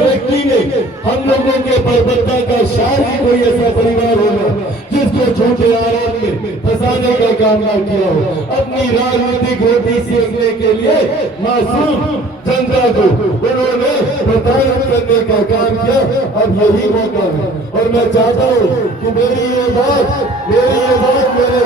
व्यक्ति ने हम लोगों के परबत्ता का शायद कोई ऐसा परिवार होगा जिसको झूठे आरोप में फंसाने का काम ना किया हो। अपनी राजनीतिक रोटी सेकने के लिए मासूम जनता को उन्होंने प्रताड़ित करने का काम किया। अब यही मौका है और मैं चाहता हूँ कि मेरी ये बात मेरे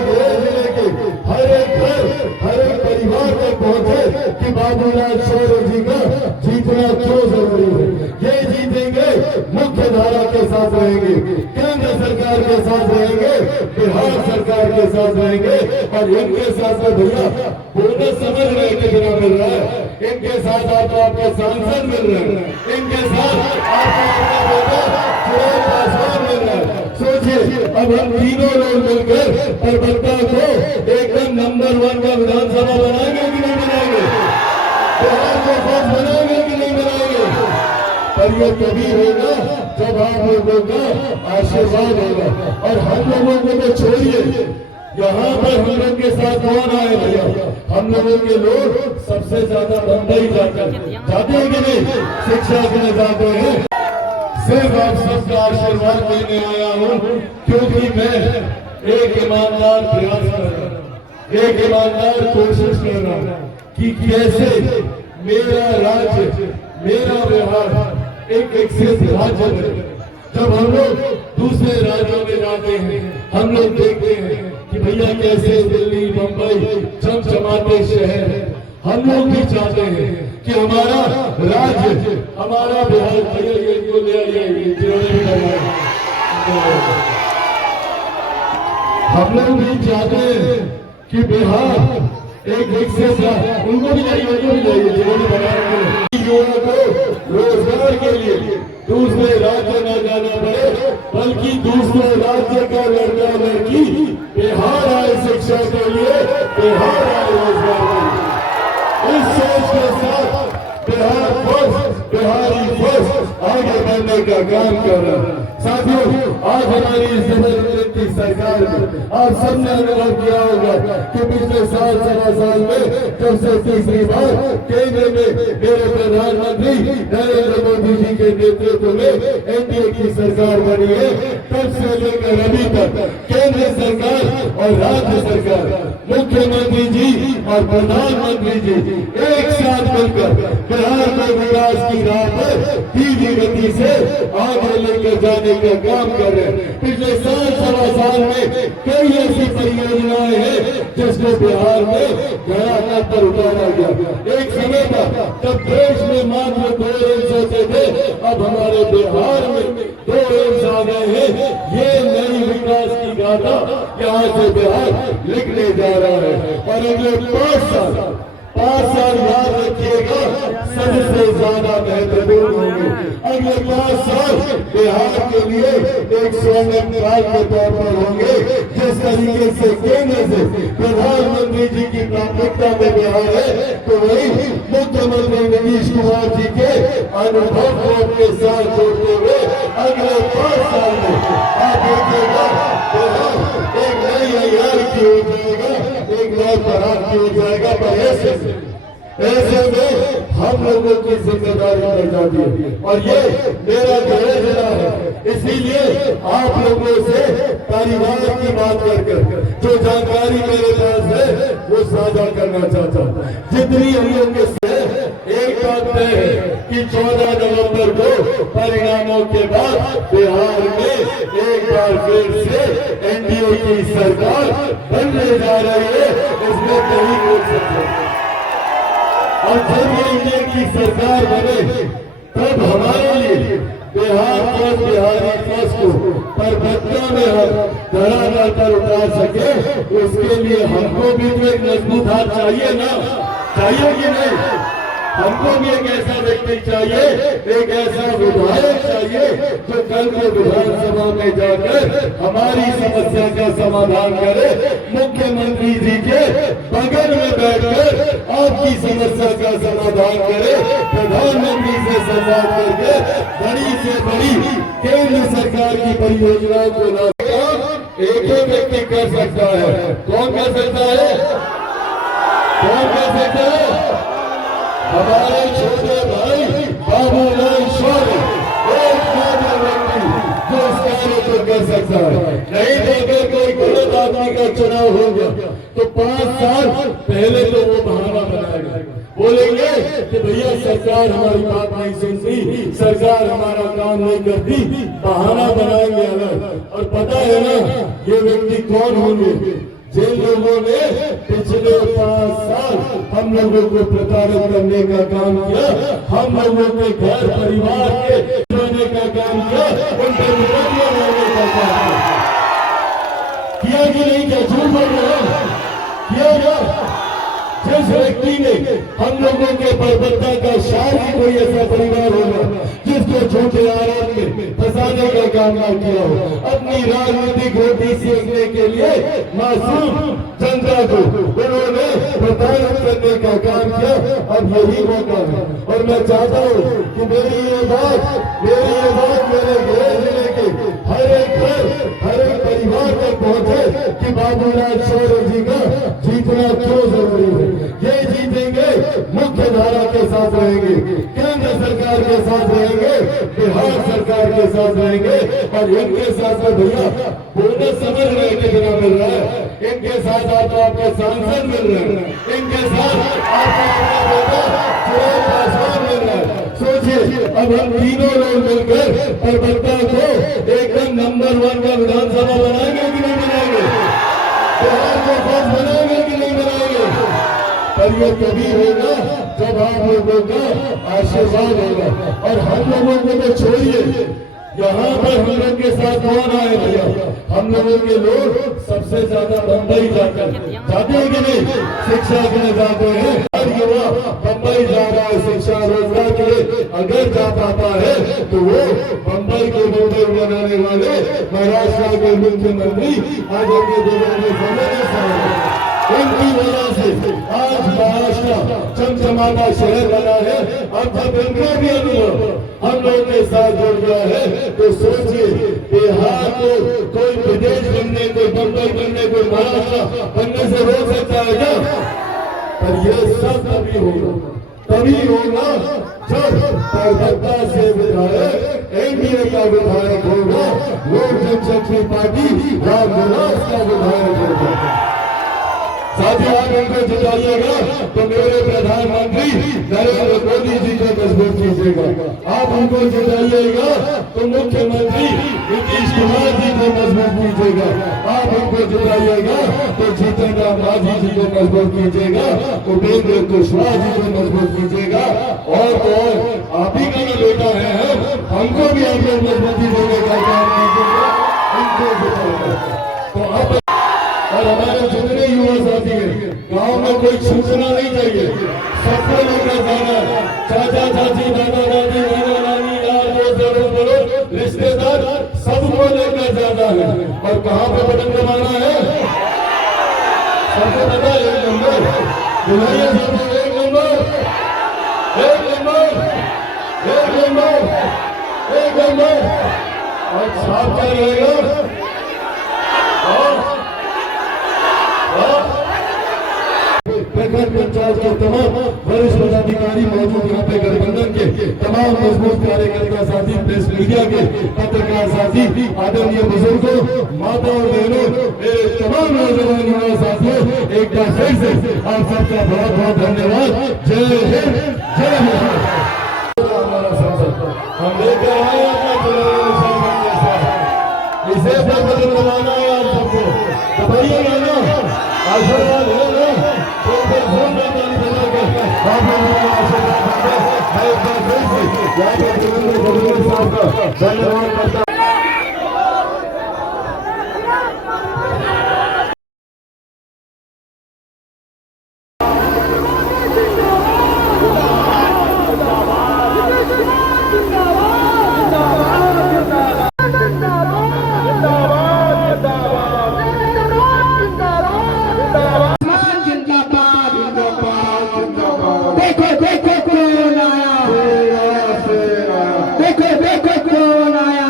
गृह जिले के हर एक घर हर एक परिवार तक पहुंचे कि बाबूलाल शौर्य जी का जीतना क्यों जरूरी है। ये जीतेंगे मुख्य धारा के साथ रहेंगे, केंद्र सरकार के साथ रहेंगे, बिहार सरकार के साथ रहेंगे और इनके साथ में भैया बोनस समझ रहे कितना मिल रहा है। इनके साथ आपको आपके सांसद मिल रहे हैं, इनके साथ आपको पासवान मिल रहा है। सोचिए अब हम तीनों लोग मिलकर परबत्ता को एकदम नंबर 1 का विधानसभा बनाएंगे कि नहीं बनाएंगे, बिहार को फर्स्ट बनाएंगे कि नहीं बनाएंगे। पर यह तभी होगा जब आप लोगों का आशीर्वाद होगा। और हम लोगों को तो छोड़िए, यहाँ पर हम लोग के साथ कौन आए भैया, हम लोगों के लोग सबसे ज्यादा बंबई जाते हैं कि नहीं, शिक्षा के लिए जाते हैं। सिर्फ आप सबका आशीर्वाद देने आया हूँ क्योंकि मैं एक ईमानदार प्रयास कर रहा हूँ, एक ईमानदार कोशिश कर रहा हूँ कि कैसे मेरा राज्य मेरा व्यवहार एक विकसित राज्य बने। जब हम लोग दूसरे राज्यों में जाते हैं हम लोग देखते हैं कि भैया कैसे दिल्ली मुंबई चमचमाते शहर है। हम लोग भी चाहते हैं कि हमारा राज्य हमारा बिहार भैया इनको ले आइए, हम लोग भी चाहते हैं कि बिहार एक विकसित उनको भी जाइए, जिन्होंने बनाया युवा को रोजगार के लिए दूसरे राज्य न जाना पड़े बल्कि दूसरे राज्य का लड़का लड़की बिहार आए शिक्षा के लिए, बिहार आए रोजगार के लिए। इस सोच के साथ बिहार फर्स्ट बिहारी फर्स्ट आगे बढ़ने का काम कर रहा है। साथियों आज हमारी इस जबरदस्त की सरकार में आप सबने अनुभव किया होगा कि पिछले साल सवा साल में जब से तीसरी बार केंद्र में मेरे प्रधानमंत्री नरेंद्र मोदी जी के नेतृत्व में एनडीए की सरकार बनी है, तब से लेकर अभी तक केंद्र सरकार और राज्य सरकार, मुख्यमंत्री जी और प्रधानमंत्री जी एक साथ मिलकर बिहार को विकास की राह पर धीमी गति से आगे लेकर जाने का काम कर रहे हैं। पिछले साल सवा साल में कई ऐसी परियोजनाएं हैं जिसको बिहार में घराना पर उतारा गया। एक समय था जब देश में मात्र 2 एम्स होते थे, अब हमारे बिहार में 2 एम्स आ गए हैं। ये नई विकास की गाथा यहाँ से बिहार लिखने जा रहा है और अगले 5 साल याद रखिएगा सबसे ज्यादा महत्वपूर्ण होंगे। अगले 5 साल बिहार के लिए एक स्वर्णिम काल के तौर पर होंगे। जिस तरीके से केंद्र से प्रधानमंत्री जी की प्राथमिकता में बिहार है तो वही मुख्यमंत्री नीतीश कुमार जी के अनुभव को अपने साथ जोड़ते हुए अगले 5 साल में आप देखिएगा बिहार एक नई अयार की हो जाएगा, एक नए पराग की हो जाएगा। पर ऐसे में हम लोगों की जिम्मेदारी बढ़ जाती है और ये मेरा गृह जिला है, इसीलिए आप लोगों से परिवार की बात कर जो जानकारी मेरे पास है वो साझा करना चाहता हूँ। जितनी हम लोग के एक बात तय है कि 14 नवंबर को परिणामों के बाद बिहार में एक बार फिर से एनडीए की सरकार बनने जा रही है, इसमें कहीं रोक सकते। और जब ये एनडीए की सरकार बने तब हमारे लिए बिहार को बिहारी फर्स्ट को परबत्ता में हम धरातल पर उतार सके, उसके लिए हमको भी तो एक मजबूत हाथ चाहिए ना, चाहिए कि नहीं? हमको भी एक ऐसा व्यक्ति चाहिए, एक ऐसा विधायक चाहिए जो कल को विधानसभा में जाकर हमारी समस्या का समाधान करे, मुख्यमंत्री जी के बगल में बैठकर आपकी समस्या का समाधान करे, प्रधानमंत्री से संवाद करके बड़ी से बड़ी केंद्र सरकार की परियोजनाओं को ना एक ही व्यक्ति कर सकता है। कौन कर सकता है? कौन कर सकता है? हमारे छोटे भाई बाबूलाल शौर्य। सरकार हमारी बात नहीं सुनती, सरकार हमारा काम नहीं करती, बहाना बनाएंगे अलग। और पता है ना ये व्यक्ति कौन होंगे? जिन लोगों ने पिछले 5 साल हम लोगों को प्रताड़ित करने का काम किया, हम लोगों के घर परिवार के होने का काम किया, उन पर मुकदमा लगाने का काम किया कि नहीं किया? झूठ बोल रहे हो? किया क्या? जिस व्यक्ति ने हम लोगों के बर्बरता का शायद कोई ऐसा परिवार होगा जिसको झूठे आरोप में फंसाने का काम ना किया हो, अपनी राजनीतिक रोटी सेकने के लिए मासूम जनता को उन्होंने प्रताड़ित करने का काम किया। अब यही मौका है और मैं चाहता हूँ कि मेरी ये बात मेरे गृह जिले के हर एक घर हर एक परिवार तक पहुँचे कि बाबूराज शौर्य जी का जीतना क्यों जरूरी है। ये जीतेंगे मुख्य धारा के साथ रहेंगे, केंद्र सरकार के साथ रहेंगे, बिहार सरकार के साथ रहेंगे और इनके साथ में भैया बोनस समझ रहे कितना मिल रहा है, इनके साथ आपको आपके सांसद मिल रहे हैं, इनके साथ आपका मिल रहा है। सोचिए अब हम तीनों लोग मिलकर बर्बरता को एकदम नंबर 1 का विधानसभा बनाएंगे कि नहीं बनाएंगे? बिहार को फर्स्ट बनाएंगे कि नहीं बनाएंगे? पर ये तभी होगा जब आप लोगों का आशीर्वाद होगा। और हम लोगों को तो छोड़िए, यहाँ पर हम लोग के साथ कौन आए भैया? हम लोगों के लोग सबसे ज्यादा बम्बई जाते हैं कि नहीं? शिक्षा के लिए जाते हैं। हर युवा बम्बई जा रहा है शिक्षा रोजगार के लिए। अगर जा पाता है तो वो बम्बई को मॉडल बनाने वाले महाराष्ट्र के मुख्यमंत्री आदरणीय देवेंद्र फडणवीस इनकी वजह से आज महाराष्ट्र चमचमाता शहर बना है। अब जब इनका भी अनुभव हम लोग के साथ जुड़ गया है तो सोचिए बिहार को कोई विदेश बनने, कोई बम्बई बनने, कोई महाराष्ट्र बनने से रोक सकता है क्या? पर यह सब तभी होगा जब बर्बरता से विधायक एनडीए का विधायक होगा, लोक जनशक्ति पार्टी रामविलास का विधायक होगा। साथियों आप इनको जिताइएगा तो मेरे प्रधानमंत्री नरेंद्र मोदी जी को मजबूत कीजिएगा। आप उनको जिताइएगा तो मुख्यमंत्री नीतीश कुमार जी को मजबूत कीजिएगा। आप उनको जिताइएगा तो जीतन राम मांझी जी को मजबूत कीजिएगा, उपेंद्र कुशवाहा जी को मजबूत कीजिएगा। और आप ही का बेटा है, हमको भी आप लोग मजबूती देने का काम कीजिएगा, उनको जिताइएगा। तो अब और हमारे जितने युवा साथी हैं गांव में कोई छूटना नहीं चाहिए, सबको लेकर जाना। चाचा चाची, दादा दादी, नाना नानी, यार दोस्त, अड़ोस पड़ोस, रिश्तेदार सबको लेकर जाना है। और कहाँ पे बटन दबाना है सबको पता है? 1 नंबर बुलाइए सबको, 1 नंबर, 1 नंबर, 1 नंबर, 1 नंबर। और साफ क्या रहेगा? पंचायत के तमाम वरिष्ठ पदाधिकारी मौजूद यहाँ पे गठबंधन के तमाम मजबूत कार्यकर्ता साथी, प्रेस मीडिया के पत्रकार साथी, आदरणीय बुजुर्गों, माता और बहनों, मेरे तमाम नौजवान युवा साथियों, एक बार फिर से आप सबका बहुत बहुत धन्यवाद। जय हिंद, जय हिंद। हमारा संसद हम लेकर आए अपना चुनावी निशान के साथ, इसे पर बदल बनाना है। आप सबको दबाइएगा ना, आशीर्वाद है ना, धन्यवाद करता देखो कौन आया।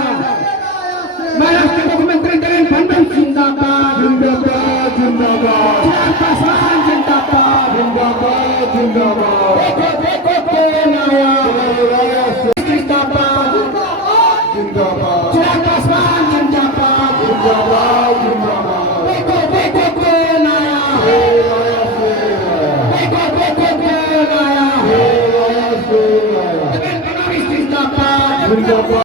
जिनका